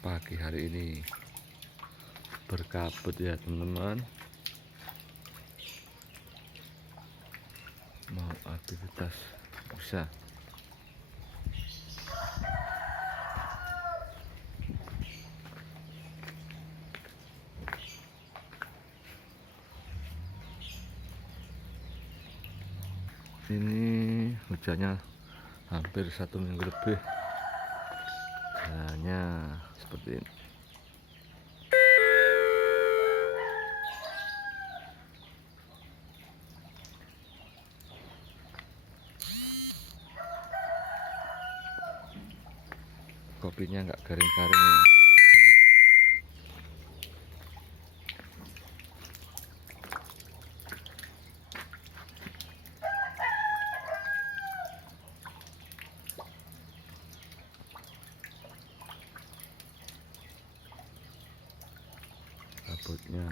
Pagi hari ini berkabut ya teman-teman, mau aktivitas bisa. Ini hujannya hampir 1 minggu lebih, hanya seperti ini. Kopinya nggak garing-garing nih. Kabutnya